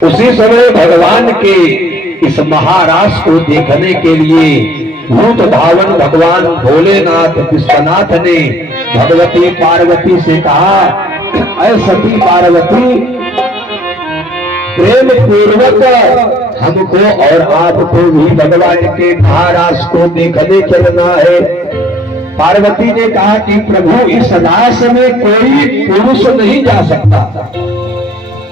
उसी समय भगवान के इस महारास को देखने के लिए भूत धावन भगवान भोलेनाथ विश्वनाथ ने भगवती पार्वती से कहा, ऐ सती पार्वती, प्रेम पूर्वक हमको और आपको भी भगवान के महारास को देखने चलना है। पार्वती ने कहा कि प्रभु, इस रास में कोई पुरुष नहीं जा सकता।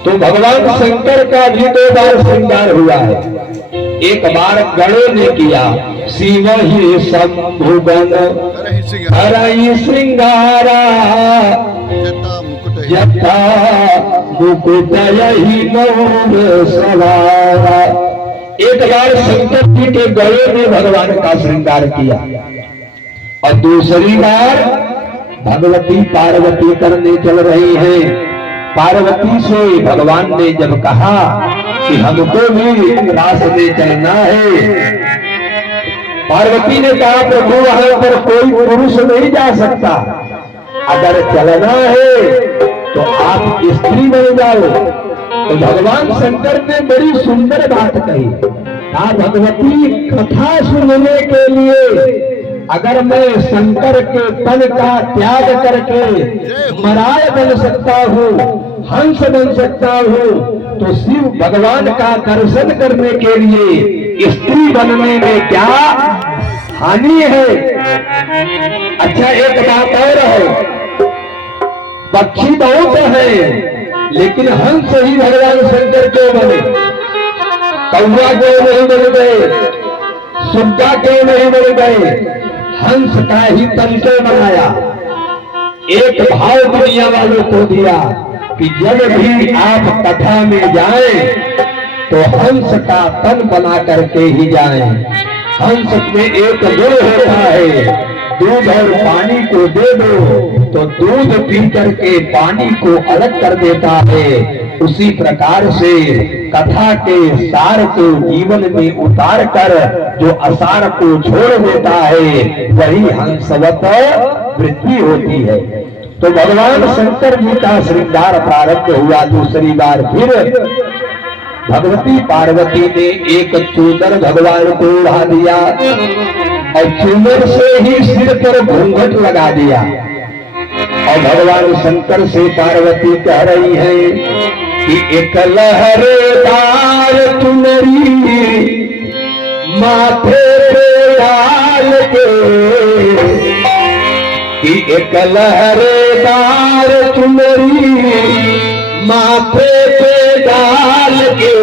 तो भगवान शंकर का भी 2 बार श्रृंगार हुआ है। एक बार गणों ने किया, शिव ही शंभुगण हरहि श्रृंगारा जटा मुकुट यही गौर सवारा। एक बार शंकर जी के गणों ने भगवान का श्रृंगार किया और दूसरी बार भगवती पार्वती करने चल रही हैं। पार्वती से भगवान ने जब कहा कि हमको भी रास में चलना है, पार्वती ने कहा, प्रभु वहां पर कोई पुरुष नहीं जा सकता, अगर चलना है तो आप स्त्री बन जाओ। तो भगवान शंकर ने बड़ी सुंदर बात कही, कहा, भगवती, कथा सुनने के लिए अगर मैं शंकर के तन का त्याग करके मराल बन सकता हूँ, हंस बन सकता हूँ, तो शिव भगवान का दर्शन करने के लिए स्त्री बनने में क्या हानि है। अच्छा, एक बात और है, पक्षी बहुत है लेकिन हंस ही भगवान शंकर क्यों बने? कौवा क्यों नहीं बन गए? सुग्गा क्यों नहीं बन गए? हंस का ही तन क्यों बनाया? एक भाव दुनिया वालों को दिया कि जब भी आप कथा में जाएं तो हंस का तन बना करके ही जाएं। हंस में एक गुण होता है, दूध और पानी को दे दो तो दूध पी करके पानी को अलग कर देता है। उसी प्रकार से कथा के सार को जीवन में उतार कर जो असार को छोड़ देता है, वही हंसवत वृत्ति होती है। तो भगवान शंकर जी का श्रृंगार प्रारंभ हुआ। दूसरी बार फिर भगवती पार्वती ने एक चूदर भगवान को उड़ा दिया और चूदर से ही सिर पर घूंघट लगा दिया। और भगवान शंकर से पार्वती कह रही है कि एक लहरेदार चुनरी माथे पे डाल के, कि एक लहरेदार चुनरी माथे पे डाल के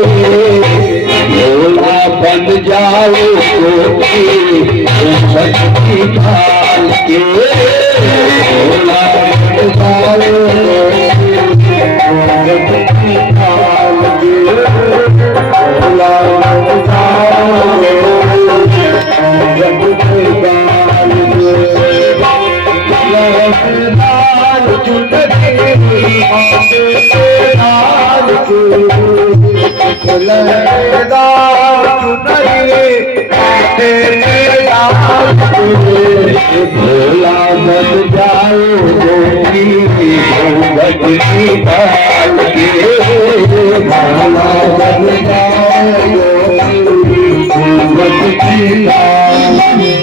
भोला बन जाओ शक्ति ढाल के, भोला बन जाओ शक्ति ढाल के, भोला बन जाओ शक्ति ढाल के। लहरेदार चुनरी लहरेदार भोला बन जाओ भगवती ढाल के, भोला बन जाओ भगवती ढाल के।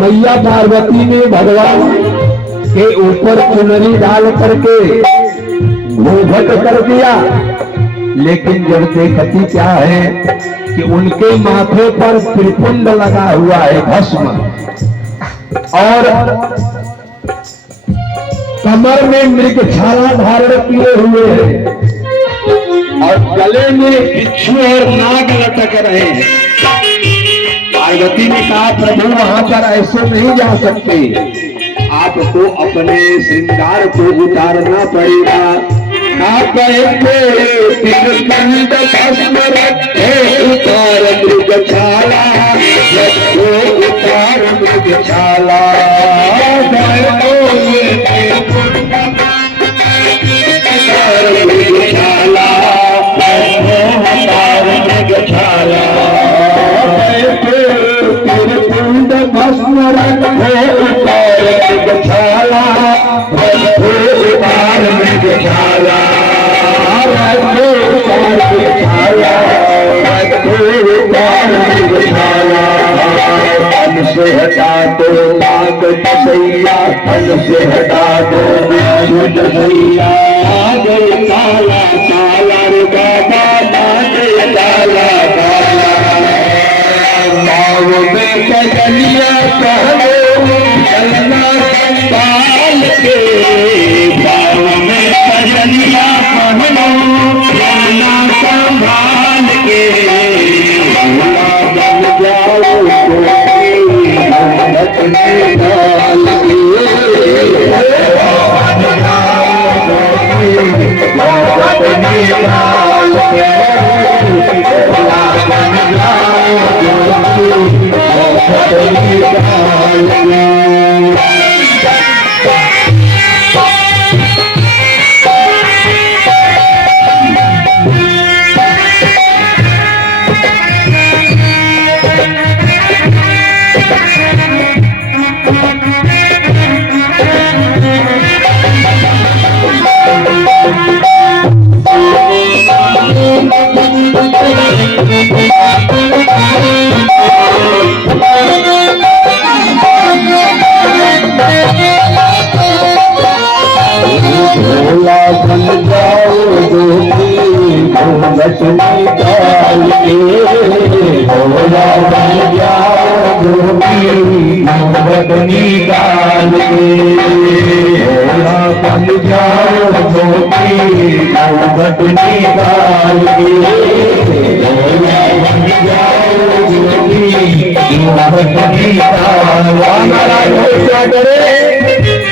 मैया पार्वती ने भगवान के ऊपर चुनरी डाल करके घूंघट कर दिया, लेकिन जब देखती क्या है कि उनके माथे पर त्रिपुंड लगा हुआ है भस्म, और कमर में मृगछाला धारण किए हुए हैं। और गले में बिच्छू और नाग लटक रहे हैं। पार्वती ने कहा प्रभु वहां पर ऐसे नहीं जा सकते, आपको अपने श्रृंगार को उतारना पड़ेगा। आप तिरकंड भस्म रखे उतार मृगशाला, उतार मृगशाला, तिरकुंड भस्म रखे उतार मृगशाला, उतार मृगशाला, से हटा दो नाग डसैया, से हटा दो नाग डसैया, काला काला रे बाबा, काला काला माओ में कजलिया कहलो चलना संभाल के, माओ में कजलिया कहलो चलना संभाल के, बन जाओ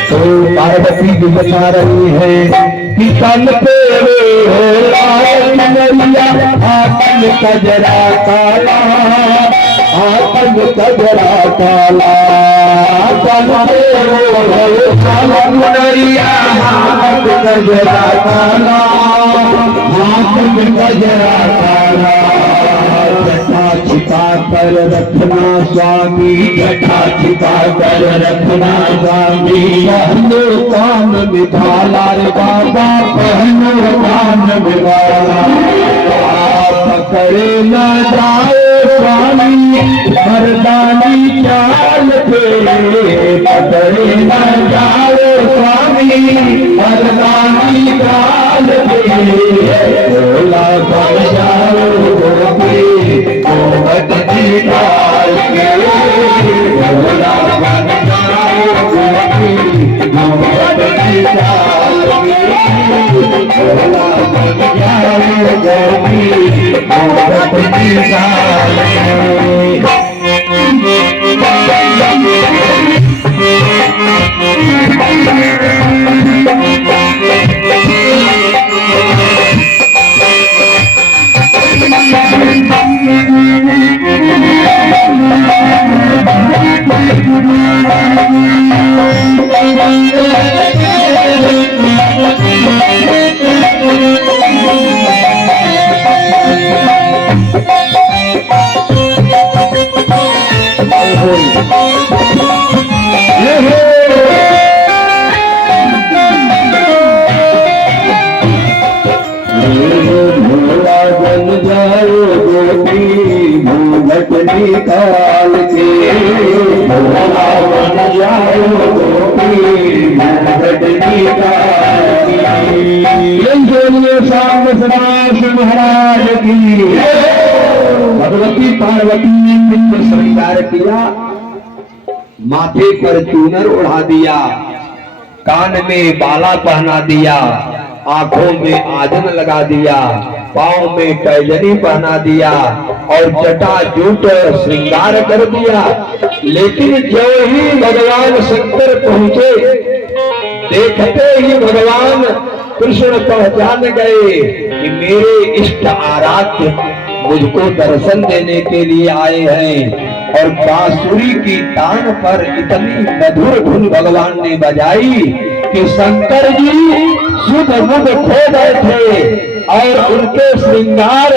तो पार्वती भी बता रही है कि कल तेरे हो नरिया, आपन कजरा काला, आपन कजरा काला, कल तेरे हो नरिया, आपन कजरा काला, आपन कजरा काला, जटा छिपा कर रखना स्वामी, जटा छिपा कर रखना स्वामी, पहनो कान में भाला रे बाबा, पहनो कान में भाला, पकड़े न जाए स्वामी मर्दानी चाल पे, पकड़े न जाए स्वामी मर्दानी चाल पे, भोला बन जाओ गोपी काल के, भोला बन जाओ गोपी काल के, भोला बन जाओ गोपी काल के। काल के, भोला बन जाओ गोपी काल के। शाम समाज महाराज की भगवती पार्वती ने मित्र श्रृंगार किया, माथे पर चूनर उड़ा दिया, कान में बाला पहना दिया, आंखों में आजन लगा दिया, पांव में पैजनी पहना दिया और जटाजूट श्रृंगार कर दिया। लेकिन जो ही भगवान शंकर पहुंचे, देखते ही भगवान कृष्ण पहचान गए कि मेरे इष्ट आराध्य मुझको दर्शन देने के लिए आए हैं। और बांसुरी की तान पर इतनी मधुर धुन भगवान ने बजाई कि शंकर जी सुध बुध खो गए थे और उनके श्रृंगार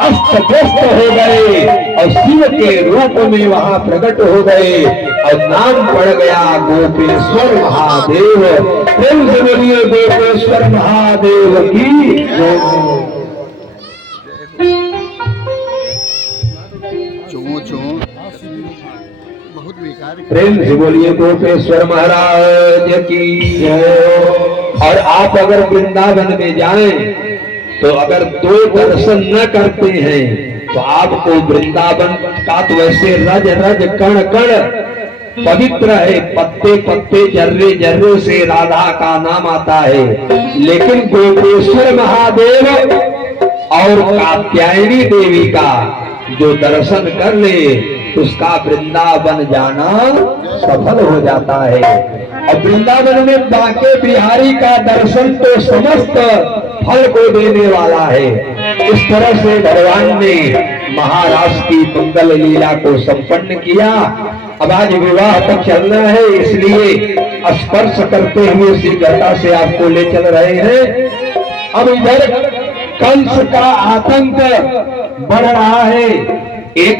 अस्त व्यस्त हो गए और शिव के रूप में वहां प्रकट हो गए और नाम पड़ गया गोपेश्वर महादेव। प्रेम से बोलिए गोपेश्वर महादेव की जय। प्रेम से बोलिए गोपेश्वर महाराज की जय। और आप अगर वृंदावन में जाएं तो अगर दो दर्शन न करते हैं तो आपको वृंदावन का तो वैसे रज रज कण कण पवित्र है, पत्ते पत्ते जर्रे जर्रे से राधा का नाम आता है। लेकिन गोपेश्वर महादेव और कात्यायनी देवी का जो दर्शन कर ले उसका वृंदावन जाना सफल हो जाता है। और वृंदावन में बांके बिहारी का दर्शन तो समस्त फल को देने वाला है। इस तरह से भगवान ने महाराज की मंगल लीला को संपन्न किया। अब आज विवाह तक चलना है, इसलिए स्पर्श करते हुए शीघ्रता से आपको ले चल रहे हैं। अब इधर कंस का आतंक बढ़ रहा है। एक